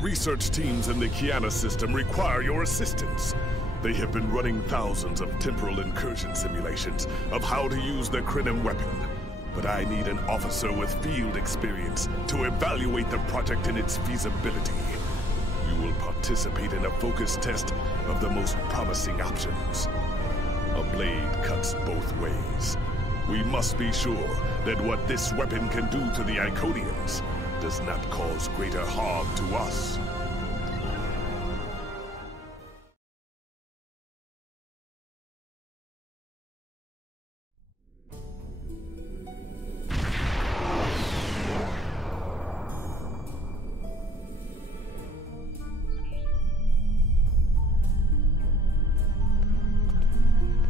research teams in the Kiana system require your assistance. They have been running thousands of temporal incursion simulations of how to use the Klingon weapon. But I need an officer with field experience to evaluate the project in its feasibility. You will participate in a focus test of the most promising options. A blade cuts both ways. We must be sure that what this weapon can do to the Iconians does not cause greater harm to us.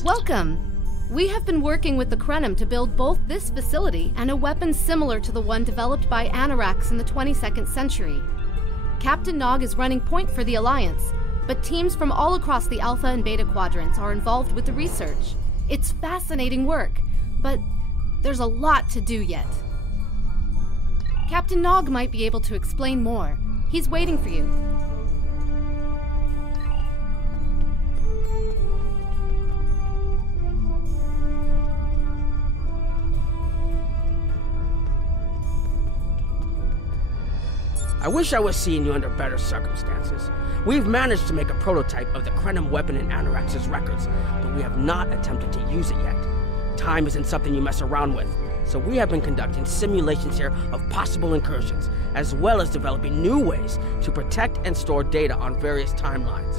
Welcome! We have been working with the Krenim to build both this facility and a weapon similar to the one developed by Anoraks in the 22nd century. Captain Nog is running point for the Alliance, but teams from all across the Alpha and Beta quadrants are involved with the research. It's fascinating work, but there's a lot to do yet. Captain Nog might be able to explain more. He's waiting for you. I wish I was seeing you under better circumstances. We've managed to make a prototype of the Krenim weapon in Anorax's records, but we have not attempted to use it yet. Time isn't something you mess around with, so we have been conducting simulations here of possible incursions, as well as developing new ways to protect and store data on various timelines.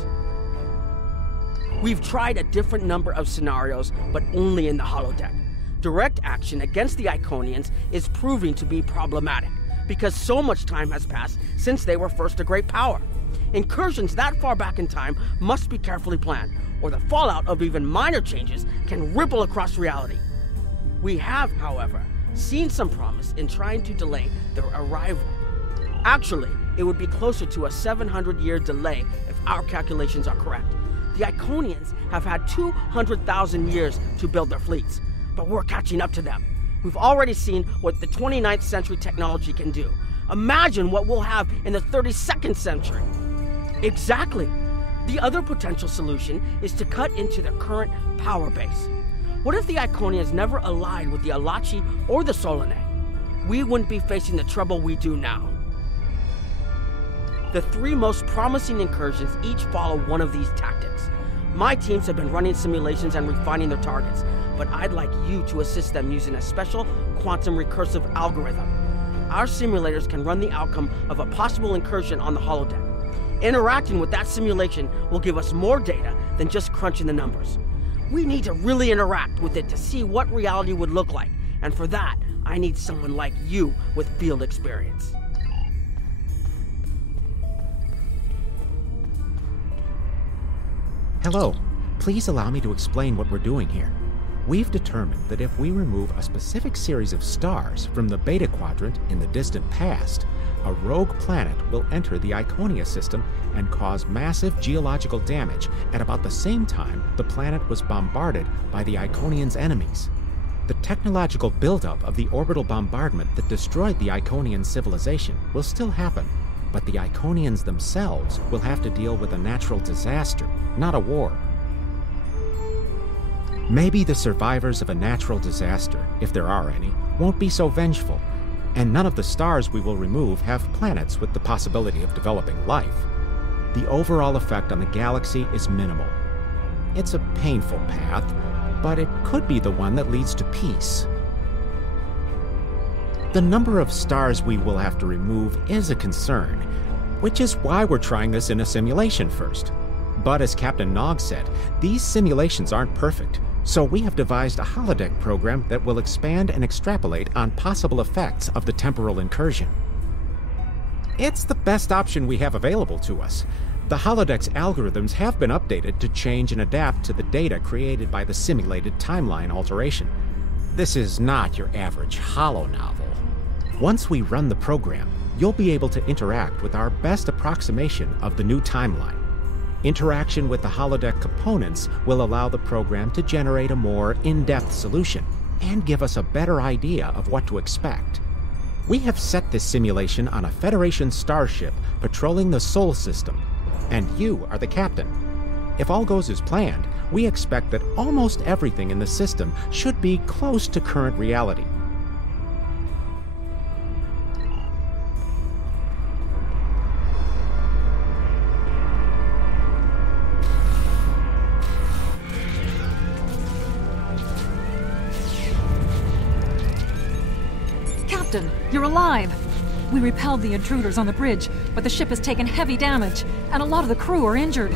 We've tried a different number of scenarios, but only in the holodeck. Direct action against the Iconians is proving to be problematic, because so much time has passed since they were first a great power. Incursions that far back in time must be carefully planned, or the fallout of even minor changes can ripple across reality. We have, however, seen some promise in trying to delay their arrival. Actually, it would be closer to a 700-year delay if our calculations are correct. The Iconians have had 200,000 years to build their fleets, but we're catching up to them. We've already seen what the 29th century technology can do. Imagine what we'll have in the 32nd century. Exactly. The other potential solution is to cut into their current power base. What if the Iconians never allied with the Alachi or the Solanae? We wouldn't be facing the trouble we do now. The three most promising incursions each follow one of these tactics. My teams have been running simulations and refining their targets, but I'd like you to assist them using a special quantum recursive algorithm. Our simulators can run the outcome of a possible incursion on the holodeck. Interacting with that simulation will give us more data than just crunching the numbers. We need to really interact with it to see what reality would look like, and for that, I need someone like you with field experience. Hello. Please allow me to explain what we're doing here. We've determined that if we remove a specific series of stars from the Beta Quadrant in the distant past, a rogue planet will enter the Iconia system and cause massive geological damage at about the same time the planet was bombarded by the Iconians' enemies. The technological buildup of the orbital bombardment that destroyed the Iconian civilization will still happen, but the Iconians themselves will have to deal with a natural disaster, not a war. Maybe the survivors of a natural disaster, if there are any, won't be so vengeful, and none of the stars we will remove have planets with the possibility of developing life. The overall effect on the galaxy is minimal. It's a painful path, but it could be the one that leads to peace. The number of stars we will have to remove is a concern, which is why we're trying this in a simulation first. But as Captain Nog said, these simulations aren't perfect, so we have devised a holodeck program that will expand and extrapolate on possible effects of the temporal incursion. It's the best option we have available to us. The holodeck's algorithms have been updated to change and adapt to the data created by the simulated timeline alteration. This is not your average holo novel. Once we run the program, you'll be able to interact with our best approximation of the new timeline. Interaction with the holodeck components will allow the program to generate a more in-depth solution and give us a better idea of what to expect. We have set this simulation on a Federation starship patrolling the Sol system, and you are the captain. If all goes as planned, we expect that almost everything in the system should be close to current reality. Captain, you're alive! We repelled the intruders on the bridge, but the ship has taken heavy damage, and a lot of the crew are injured.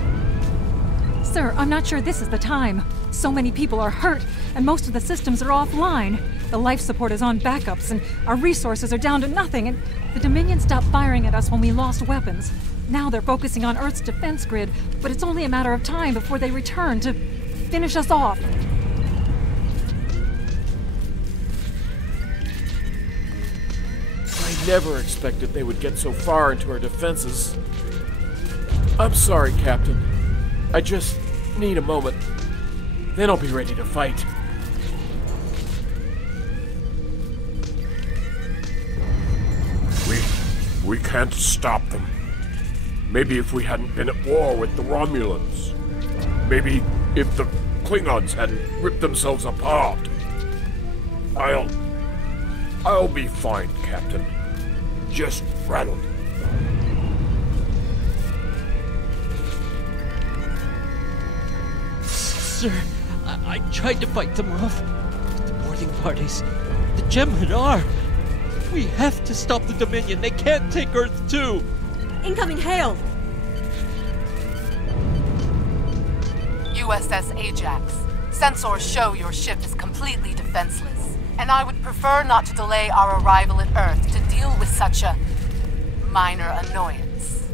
Sir, I'm not sure this is the time. So many people are hurt, and most of the systems are offline. The life support is on backups, and our resources are down to nothing, and the Dominion stopped firing at us when we lost weapons. Now they're focusing on Earth's defense grid, but it's only a matter of time before they return to finish us off. I never expected they would get so far into our defenses. I'm sorry, Captain. I just need a moment. Then I'll be ready to fight. We can't stop them. Maybe if we hadn't been at war with the Romulans. Maybe if the Klingons hadn't ripped themselves apart. I'll be fine, Captain. Just rattled. Sir, I tried to fight them off. The boarding parties, the Jem'hadar. We have to stop the Dominion. They can't take Earth too. Incoming hail! USS Ajax. Sensors show your ship is completely defenseless, and I would prefer not to delay our arrival at Earth to deal with such a minor annoyance.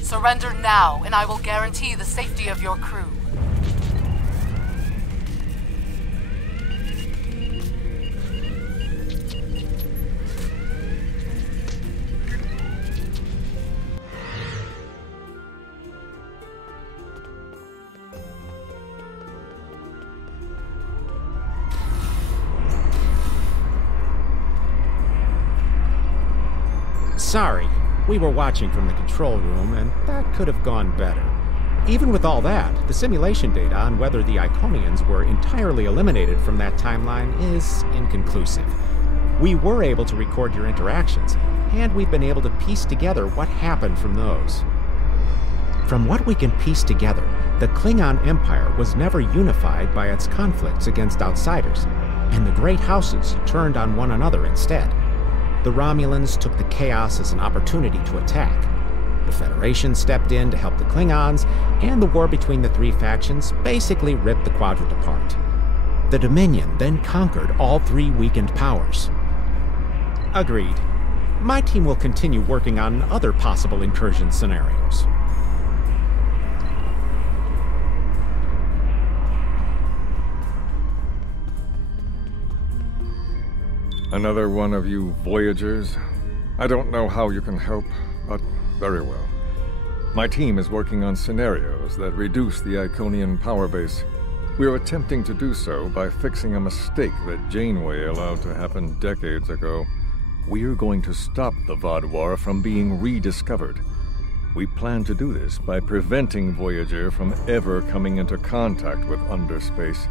Surrender now, and I will guarantee the safety of your crew. Sorry, we were watching from the control room, and that could have gone better. Even with all that, the simulation data on whether the Iconians were entirely eliminated from that timeline is inconclusive. We were able to record your interactions, and we've been able to piece together what happened from those. From what we can piece together, the Klingon Empire was never unified by its conflicts against outsiders, and the great houses turned on one another instead. The Romulans took the chaos as an opportunity to attack. The Federation stepped in to help the Klingons, and the war between the three factions basically ripped the quadrant apart. The Dominion then conquered all three weakened powers. Agreed. My team will continue working on other possible incursion scenarios. Another one of you Voyagers? I don't know how you can help, but very well. My team is working on scenarios that reduce the Iconian power base. We are attempting to do so by fixing a mistake that Janeway allowed to happen decades ago. We're going to stop the Vaadwaur from being rediscovered. We plan to do this by preventing Voyager from ever coming into contact with underspace.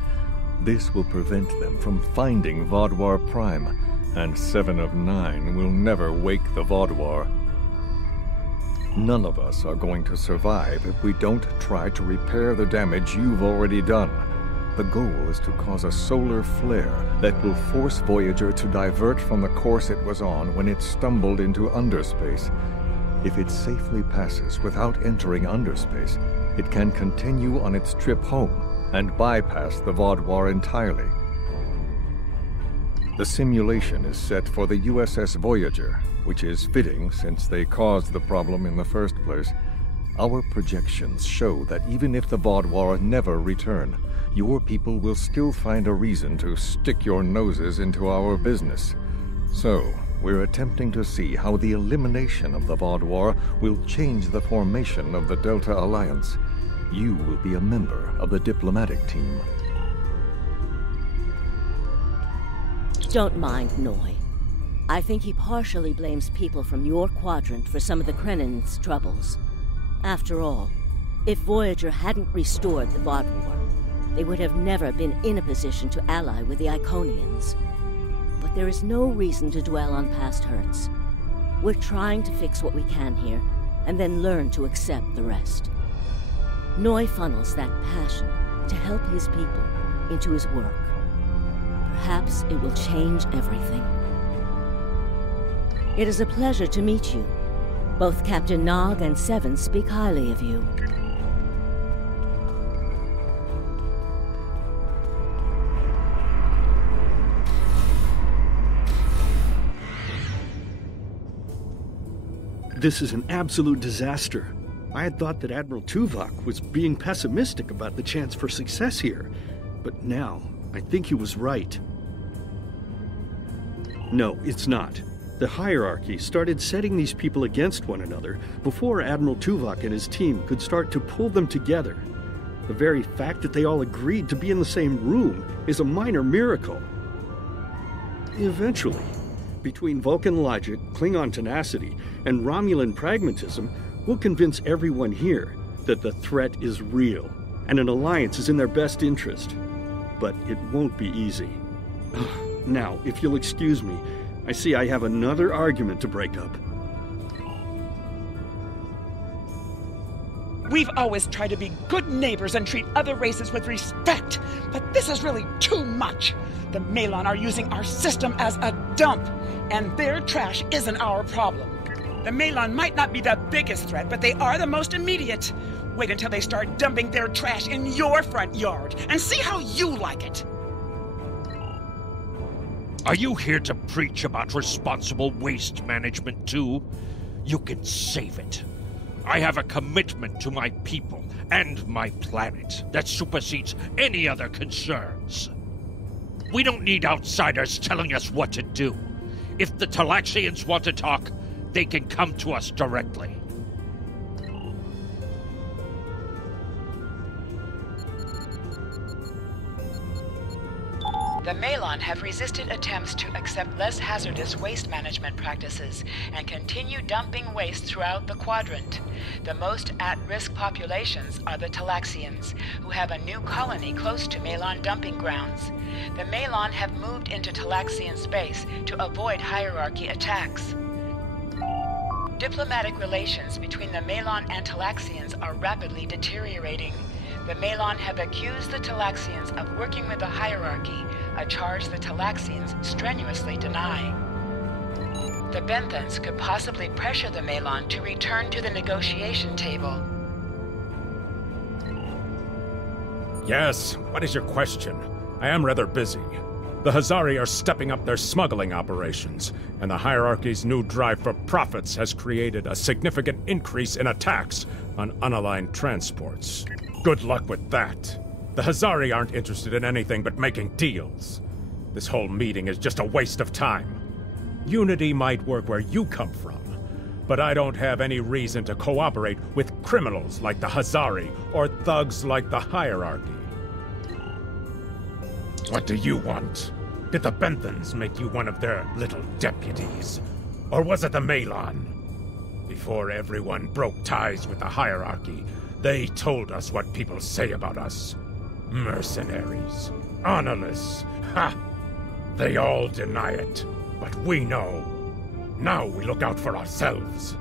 This will prevent them from finding Vaadwaur Prime, and 7 of 9 will never wake the Vaadwaur. None of us are going to survive if we don't try to repair the damage you've already done. The goal is to cause a solar flare that will force Voyager to divert from the course it was on when it stumbled into underspace. If it safely passes without entering underspace, it can continue on its trip home and bypass the Vaadwaur entirely. The simulation is set for the USS Voyager, which is fitting since they caused the problem in the first place. Our projections show that even if the Vaadwaur never return, your people will still find a reason to stick your noses into our business. So, we're attempting to see how the elimination of the Vaadwaur will change the formation of the Delta Alliance. You will be a member of the diplomatic team. Don't mind Noi. I think he partially blames people from your quadrant for some of the Krennin's troubles. After all, if Voyager hadn't restored the Bot War, they would have never been in a position to ally with the Iconians. But there is no reason to dwell on past hurts. We're trying to fix what we can here, and then learn to accept the rest. Noy funnels that passion to help his people into his work. Perhaps it will change everything. It is a pleasure to meet you. Both Captain Nog and Seven speak highly of you. This is an absolute disaster. I had thought that Admiral Tuvok was being pessimistic about the chance for success here, but now I think he was right. No, it's not. The hierarchy started setting these people against one another before Admiral Tuvok and his team could start to pull them together. The very fact that they all agreed to be in the same room is a minor miracle. Eventually, between Vulcan logic, Klingon tenacity, and Romulan pragmatism, we'll convince everyone here that the threat is real, and an alliance is in their best interest. But it won't be easy. Now, if you'll excuse me, I see I have another argument to break up. We've always tried to be good neighbors and treat other races with respect, but this is really too much. The Malon are using our system as a dump, and their trash isn't our problem. The Malon might not be the biggest threat, but they are the most immediate. Wait until they start dumping their trash in your front yard, and see how you like it. Are you here to preach about responsible waste management too? You can save it. I have a commitment to my people and my planet that supersedes any other concerns. We don't need outsiders telling us what to do. If the Talaxians want to talk, they can come to us directly. The Malon have resisted attempts to accept less hazardous waste management practices and continue dumping waste throughout the quadrant. The most at-risk populations are the Talaxians, who have a new colony close to Malon dumping grounds. The Malon have moved into Talaxian space to avoid hierarchy attacks. Diplomatic relations between the Malon and Talaxians are rapidly deteriorating. The Malon have accused the Talaxians of working with the hierarchy, a charge the Talaxians strenuously deny. The Benthans could possibly pressure the Malon to return to the negotiation table. Yes, what is your question? I am rather busy. The Hazari are stepping up their smuggling operations, and the hierarchy's new drive for profits has created a significant increase in attacks on unaligned transports. Good luck with that. The Hazari aren't interested in anything but making deals. This whole meeting is just a waste of time. Unity might work where you come from, but I don't have any reason to cooperate with criminals like the Hazari or thugs like the hierarchy. What do you want? Did the Benthans make you one of their little deputies? Or was it the Malon? Before everyone broke ties with the hierarchy, they told us what people say about us. Mercenaries. Honorless. Ha! They all deny it, but we know. Now we look out for ourselves.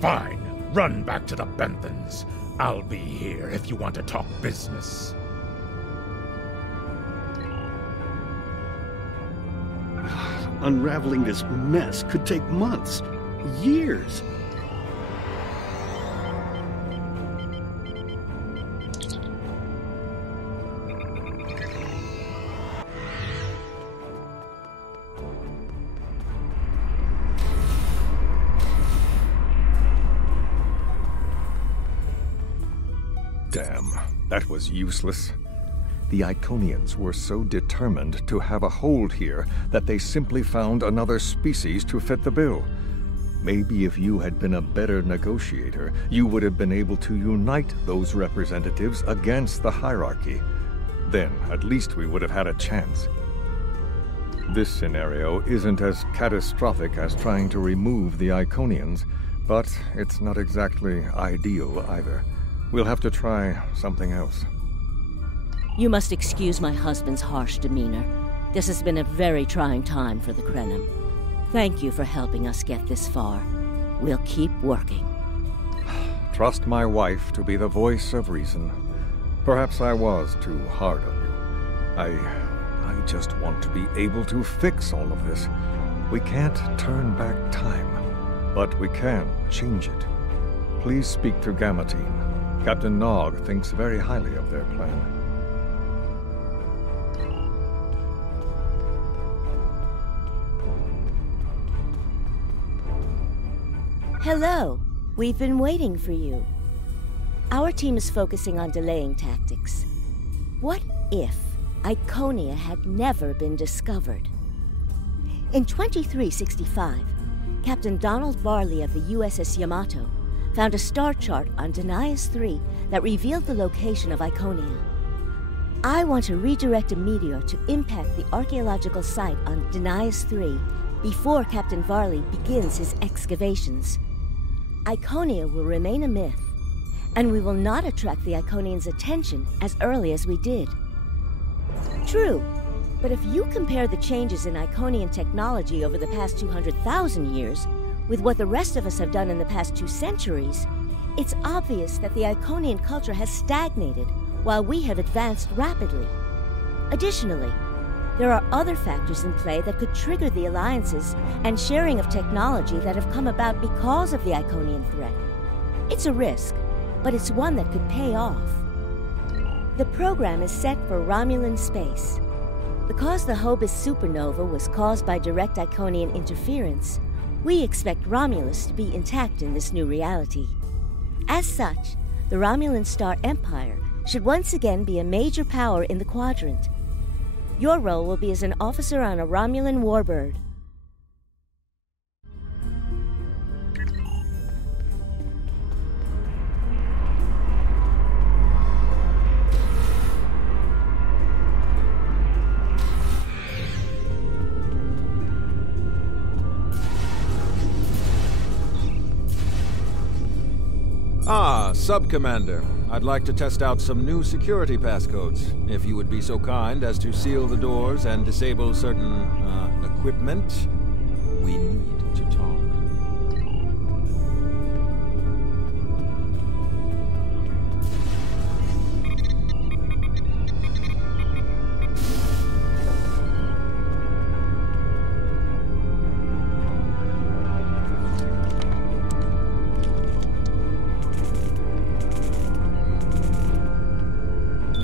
Fine, run back to the Benthans. I'll be here if you want to talk business. Unraveling this mess could take months, years. Damn, that was useless. The Iconians were so determined to have a hold here that they simply found another species to fit the bill. Maybe if you had been a better negotiator, you would have been able to unite those representatives against the hierarchy. Then, at least we would have had a chance. This scenario isn't as catastrophic as trying to remove the Iconians, but it's not exactly ideal either. We'll have to try something else. You must excuse my husband's harsh demeanor. This has been a very trying time for the Krenim. Thank you for helping us get this far. We'll keep working. Trust my wife to be the voice of reason. Perhaps I was too hard on you. I just want to be able to fix all of this. We can't turn back time, but we can change it. Please speak to Gamma Team. Captain Nog thinks very highly of their plan. Hello. We've been waiting for you. Our team is focusing on delaying tactics. What if Iconia had never been discovered? In 2365, Captain Donald Varley of the USS Yamato found a star chart on Denias 3 that revealed the location of Iconia. I want to redirect a meteor to impact the archaeological site on Denias 3 before Captain Varley begins his excavations. Iconia will remain a myth, and we will not attract the Iconians' attention as early as we did. True, but if you compare the changes in Iconian technology over the past 200,000 years with what the rest of us have done in the past 2 centuries, it's obvious that the Iconian culture has stagnated while we have advanced rapidly. Additionally, there are other factors in play that could trigger the alliances and sharing of technology that have come about because of the Iconian threat. It's a risk, but it's one that could pay off. The program is set for Romulan space. Because the Hobus supernova was caused by direct Iconian interference, we expect Romulus to be intact in this new reality. As such, the Romulan Star Empire should once again be a major power in the quadrant. Your role will be as an officer on a Romulan warbird. Ah, Sub-Commander. I'd like to test out some new security passcodes, if you would be so kind as to seal the doors and disable certain, equipment. We need to talk.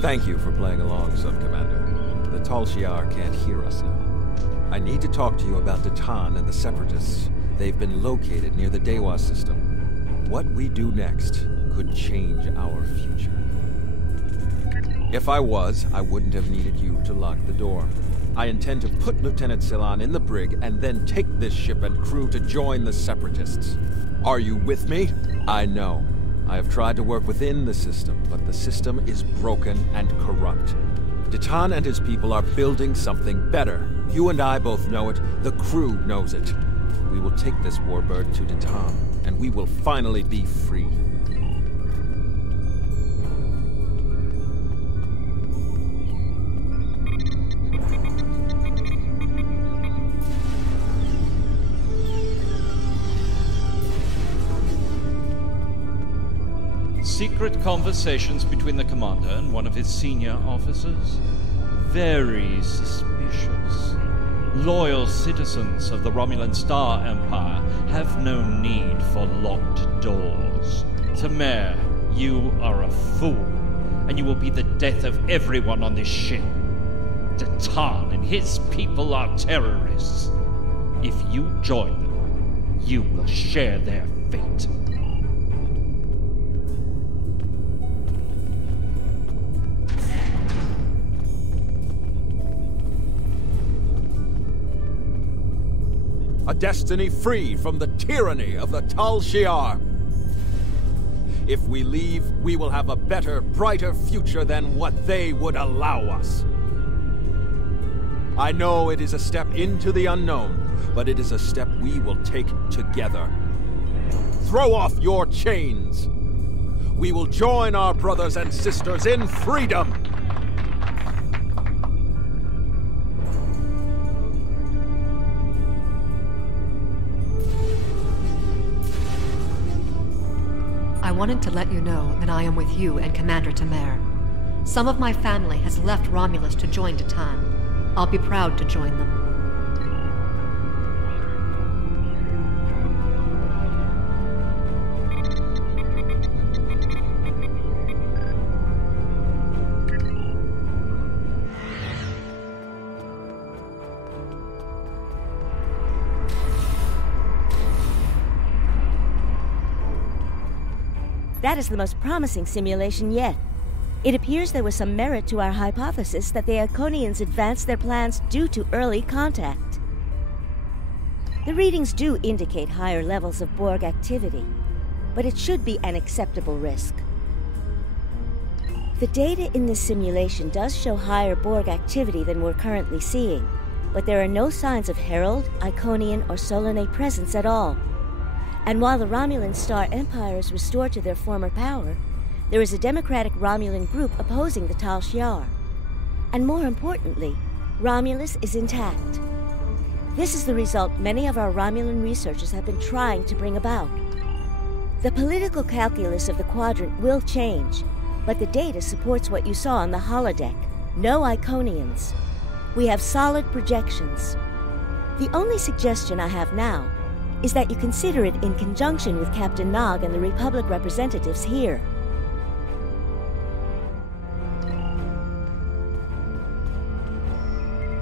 Thank you for playing along, Sub-Commander. The Tal Shiar can't hear us now. I need to talk to you about Datan and the Separatists. They've been located near the Dewa system. What we do next could change our future. If I was, I wouldn't have needed you to lock the door. I intend to put Lieutenant Ceylon in the brig and then take this ship and crew to join the Separatists. Are you with me? I know. I have tried to work within the system, but the system is broken and corrupt. Datan and his people are building something better. You and I both know it. The crew knows it. We will take this warbird to Datan, and we will finally be free. Secret conversations between the commander and one of his senior officers? Very suspicious. Loyal citizens of the Romulan Star Empire have no need for locked doors. Tamer, you are a fool, and you will be the death of everyone on this ship. Datan and his people are terrorists. If you join them, you will share their fate. A destiny free from the tyranny of the Tal Shiar. If we leave, we will have a better, brighter future than what they would allow us. I know it is a step into the unknown, but it is a step we will take together. Throw off your chains. We will join our brothers and sisters in freedom. I wanted to let you know that I am with you and Commander Tamer. Some of my family has left Romulus to join Titan. I'll be proud to join them. That is the most promising simulation yet. It appears there was some merit to our hypothesis that the Iconians advanced their plans due to early contact. The readings do indicate higher levels of Borg activity, but it should be an acceptable risk. The data in this simulation does show higher Borg activity than we're currently seeing, but there are no signs of Herald, Iconian, or Solanae presence at all. And while the Romulan Star Empire is restored to their former power, there is a democratic Romulan group opposing the Tal Shiar. And more importantly, Romulus is intact. This is the result many of our Romulan researchers have been trying to bring about. The political calculus of the Quadrant will change, but the data supports what you saw on the holodeck. No Iconians. We have solid projections. The only suggestion I have now is that you consider it in conjunction with Captain Nog and the Republic representatives here.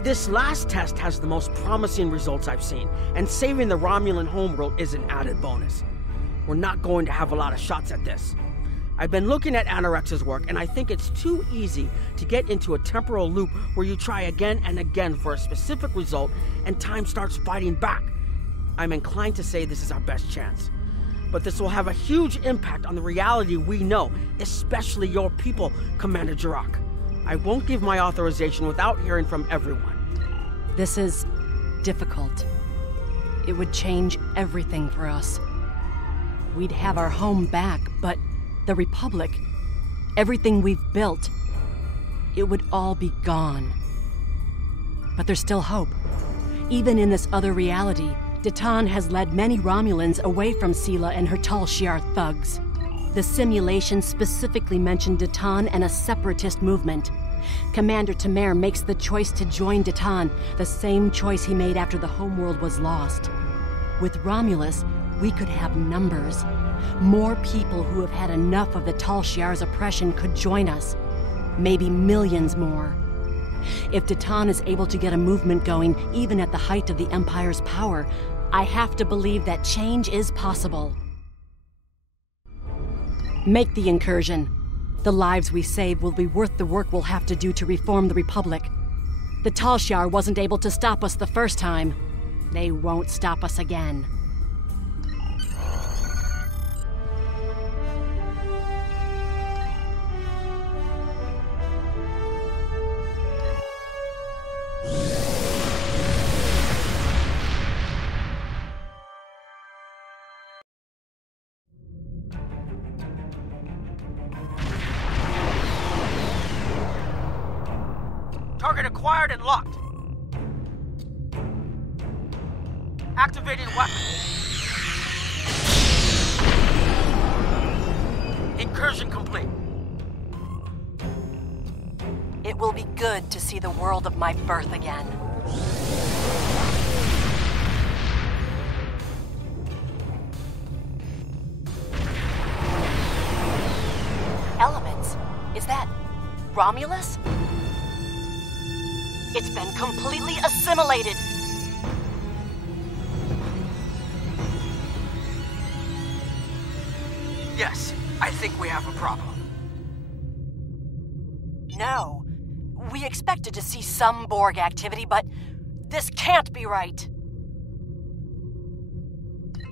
This last test has the most promising results I've seen, and saving the Romulan homeworld is an added bonus. We're not going to have a lot of shots at this. I've been looking at Anorex's work, and I think it's too easy to get into a temporal loop where you try again and again for a specific result, and time starts fighting back. I'm inclined to say this is our best chance. But this will have a huge impact on the reality we know, especially your people, Commander Jirok. I won't give my authorization without hearing from everyone. This is difficult. It would change everything for us. We'd have our home back, but the Republic, everything we've built, it would all be gone. But there's still hope. Even in this other reality, Titan has led many Romulans away from Sela and her Tal Shiar thugs. The simulation specifically mentioned Titan and a separatist movement. Commander Tamer makes the choice to join Titan, the same choice he made after the homeworld was lost. With Romulus, we could have numbers. More people who have had enough of the Tal Shiar's oppression could join us. Maybe millions more. If Titan is able to get a movement going, even at the height of the Empire's power, I have to believe that change is possible. Make the incursion. The lives we save will be worth the work we'll have to do to reform the Republic. The Tal Shiar wasn't able to stop us the first time. They won't stop us again. Target acquired and locked. Activating weapon. Incursion complete. It will be good to see the world of my birth again. Elements? Is that Romulus? It's been completely assimilated. Yes, I think we have a problem. No. We expected to see some Borg activity, but this can't be right.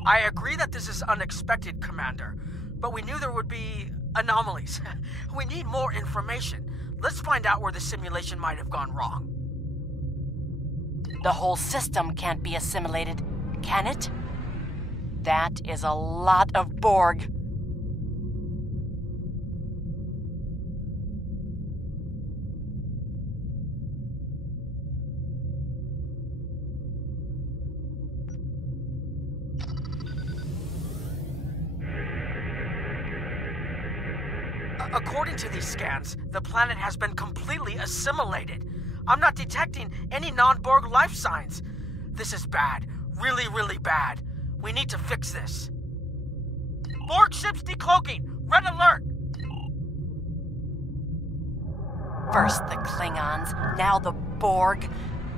I agree that this is unexpected, Commander, but we knew there would be anomalies. We need more information. Let's find out where the simulation might have gone wrong. The whole system can't be assimilated, can it? That is a lot of Borg. According to these scans, the planet has been completely assimilated. I'm not detecting any non-Borg life signs. This is bad. Really, really bad. We need to fix this. Borg ships decloaking! Red alert! First the Klingons, now the Borg.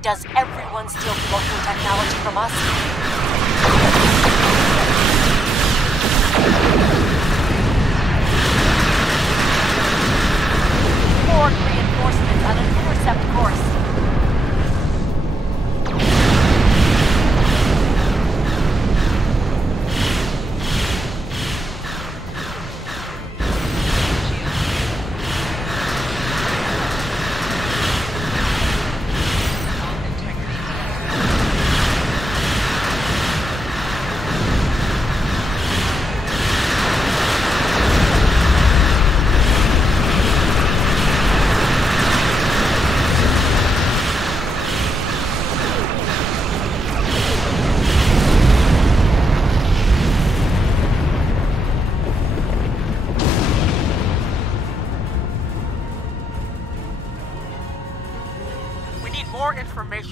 Does everyone steal cloaking technology from us? Borg reinforcements on an intercept course.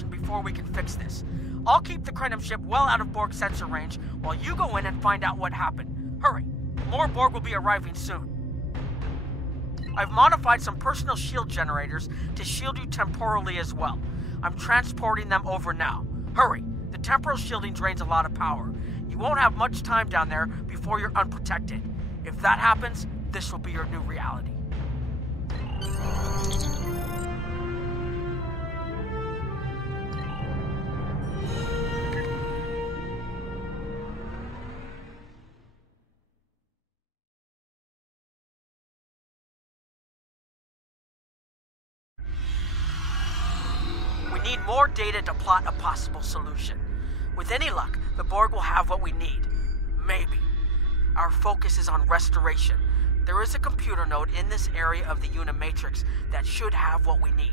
Before we can fix this. I'll keep the Krenim ship well out of Borg sensor range while you go in and find out what happened. Hurry. More Borg will be arriving soon. I've modified some personal shield generators to shield you temporally as well. I'm transporting them over now. Hurry. The temporal shielding drains a lot of power. You won't have much time down there before you're unprotected. If that happens, this will be your new reality. We need more data to plot a possible solution. With any luck, the Borg will have what we need. Maybe. Our focus is on restoration. There is a computer node in this area of the Unimatrix that should have what we need.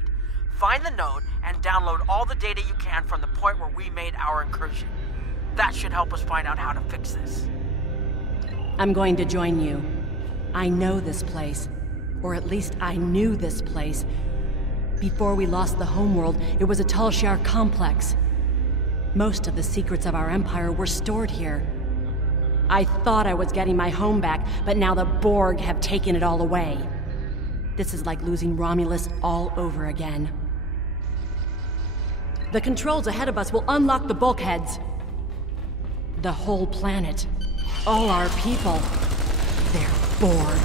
Find the node and download all the data you can from the point where we made our incursion. That should help us find out how to fix this. I'm going to join you. I know this place. Or at least I knew this place. Before we lost the homeworld, it was a Tal Shiar complex. Most of the secrets of our empire were stored here. I thought I was getting my home back, but now the Borg have taken it all away. This is like losing Romulus all over again. The controls ahead of us will unlock the bulkheads. The whole planet. All our people. They're Borg.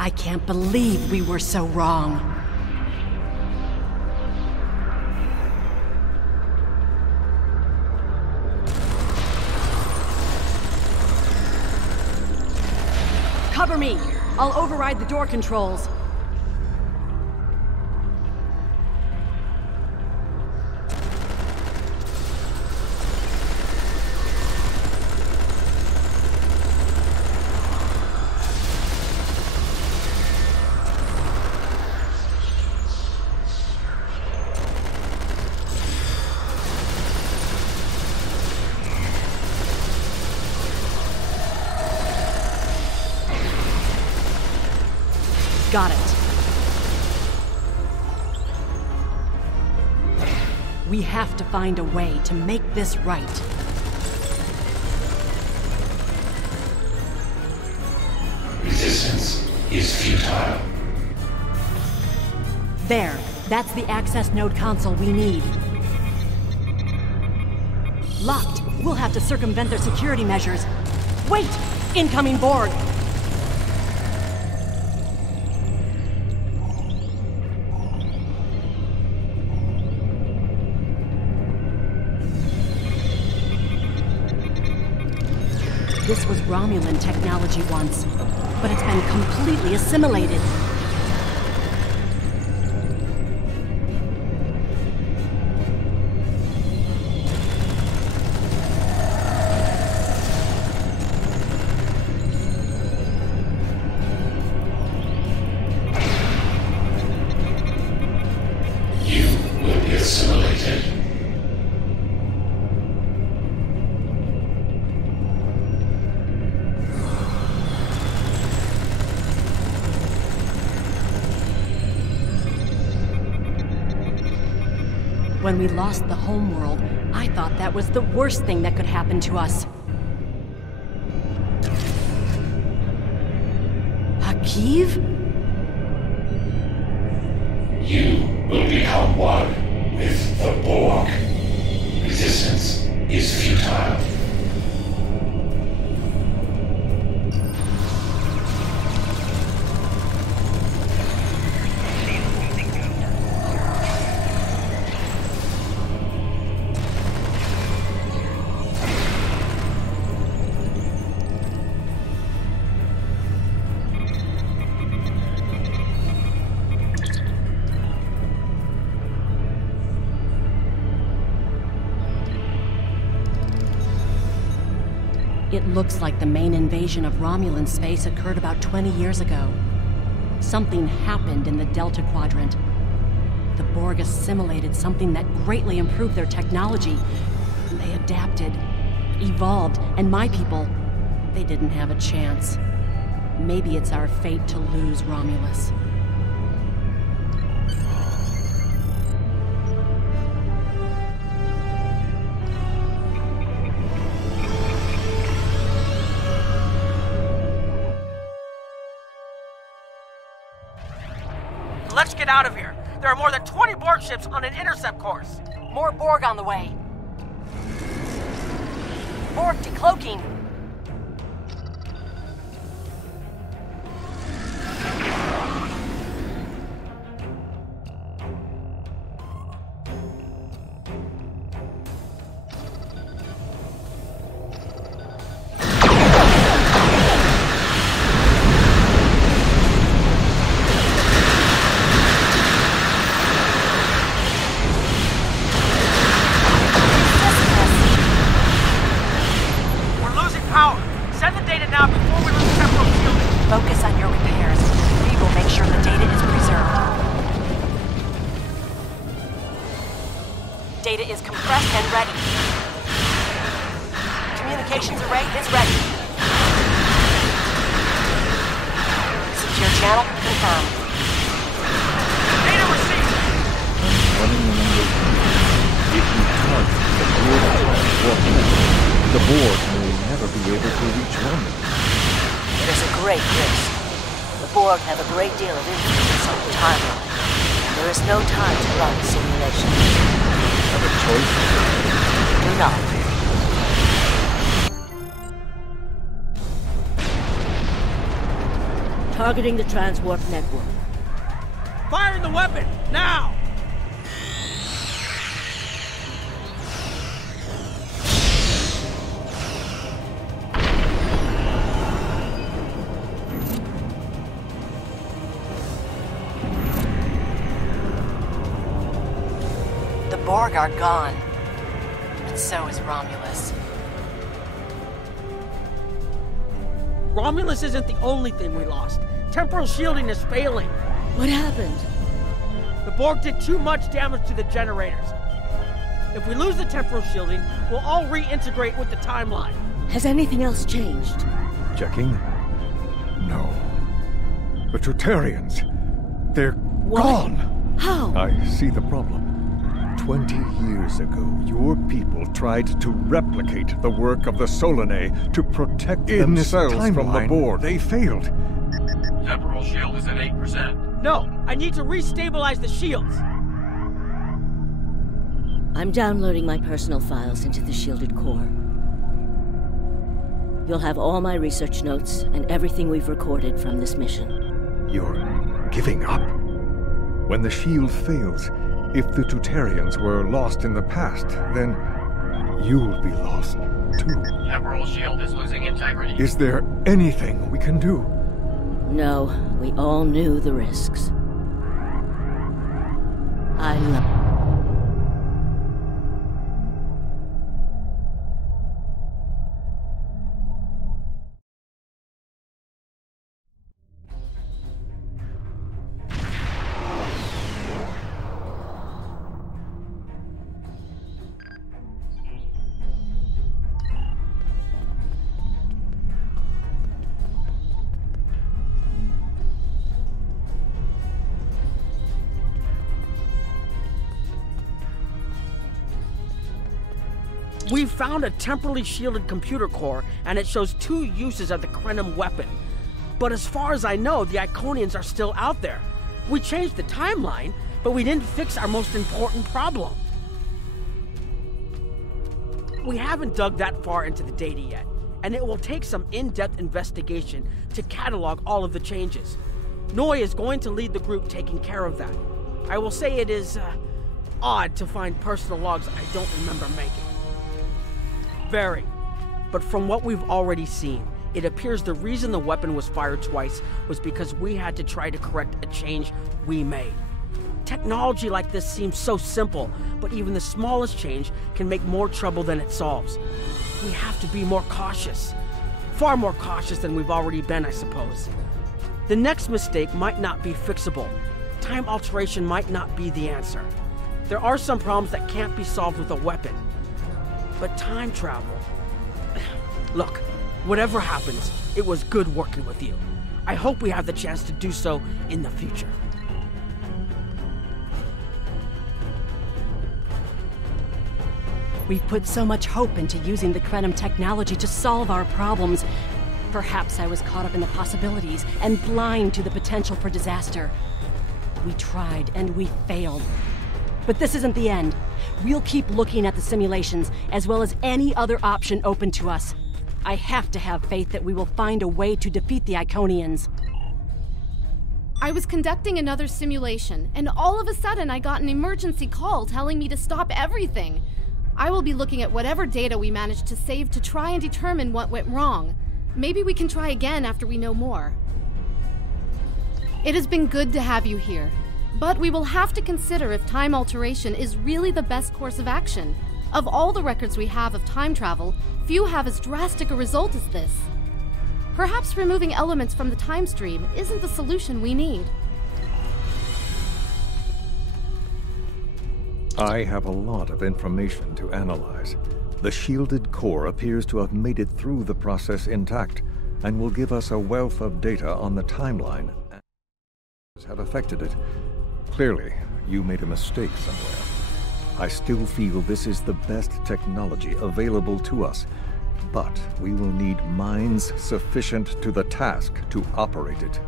I can't believe we were so wrong. Cover me! I'll override the door controls. Got it. We have to find a way to make this right. Resistance is futile. There. That's the access node console we need. Locked. We'll have to circumvent their security measures. Wait! Incoming Borg! This was Romulan technology once, but it's been completely assimilated. When we lost the homeworld, I thought that was the worst thing that could happen to us. Hakiv? You will become one with the Borg. Resistance is futile. It looks like the main invasion of Romulan space occurred about 20 years ago. Something happened in the Delta Quadrant. The Borg assimilated something that greatly improved their technology. They adapted, evolved, and my people, they didn't have a chance. Maybe it's our fate to lose Romulus. Let's get out of here. There are more than 20 Borg ships on an intercept course. More Borg on the way. Borg decloaking. Focus on your repairs. We will make sure the data is preserved. Data is compressed and ready. Communications array is ready. Secure channel confirmed. Data received! Running the numbers. If you target the Borg may never be able to reach London. It is a great risk. The Borg have a great deal of influence on the timeline. There is no time to run simulation. Have a choice? Do not. Targeting the transwarp network. Firing the weapon! Now! Borg are gone. And so is Romulus. Romulus isn't the only thing we lost. Temporal shielding is failing. What happened? The Borg did too much damage to the generators. If we lose the temporal shielding, we'll all reintegrate with the timeline. Has anything else changed? Checking? No. The Tutarians. They're gone. How? I see the problem. 20 years ago, your people tried to replicate the work of the Solanae to protect themselves from the Borg. They failed. Temporal shield is at 8%. No, I need to restabilize the shields. I'm downloading my personal files into the shielded core. You'll have all my research notes and everything we've recorded from this mission. You're giving up? When the shield fails, if the Tutarians were lost in the past, then you'll be lost too. Temporal shield is losing integrity. Is there anything we can do? No, we all knew the risks. I love... We found a temporally shielded computer core, and it shows 2 uses of the Krenim weapon. But as far as I know, the Iconians are still out there. We changed the timeline, but we didn't fix our most important problem. We haven't dug that far into the data yet, and it will take some in-depth investigation to catalog all of the changes. Noi is going to lead the group taking care of that. I will say it is, odd to find personal logs I don't remember making. Very. But from what we've already seen, it appears the reason the weapon was fired twice was because we had to try to correct a change we made. Technology like this seems so simple, but even the smallest change can make more trouble than it solves. We have to be more cautious. Far more cautious than we've already been, I suppose. The next mistake might not be fixable. Time alteration might not be the answer. There are some problems that can't be solved with a weapon. But time travel... Look, whatever happens, it was good working with you. I hope we have the chance to do so in the future. We've put so much hope into using the Krenim technology to solve our problems. Perhaps I was caught up in the possibilities and blind to the potential for disaster. We tried and we failed. But this isn't the end. We'll keep looking at the simulations, as well as any other option open to us. I have to have faith that we will find a way to defeat the Iconians. I was conducting another simulation, and all of a sudden I got an emergency call telling me to stop everything. I will be looking at whatever data we managed to save to try and determine what went wrong. Maybe we can try again after we know more. It has been good to have you here. But we will have to consider if time alteration is really the best course of action. Of all the records we have of time travel, few have as drastic a result as this. Perhaps removing elements from the time stream isn't the solution we need. I have a lot of information to analyze. The shielded core appears to have made it through the process intact, and will give us a wealth of data on the timeline that have affected it. Clearly, you made a mistake somewhere. I still feel this is the best technology available to us, but we will need minds sufficient to the task to operate it.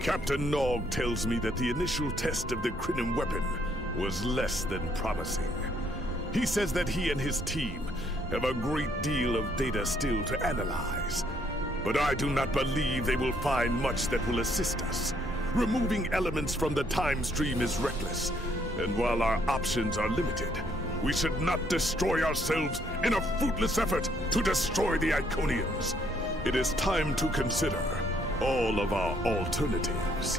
Captain Nog tells me that the initial test of the Krenim weapon was less than promising. He says that he and his team have a great deal of data still to analyze. But I do not believe they will find much that will assist us. Removing elements from the time stream is reckless, and while our options are limited, we should not destroy ourselves in a fruitless effort to destroy the Iconians. It is time to consider all of our alternatives.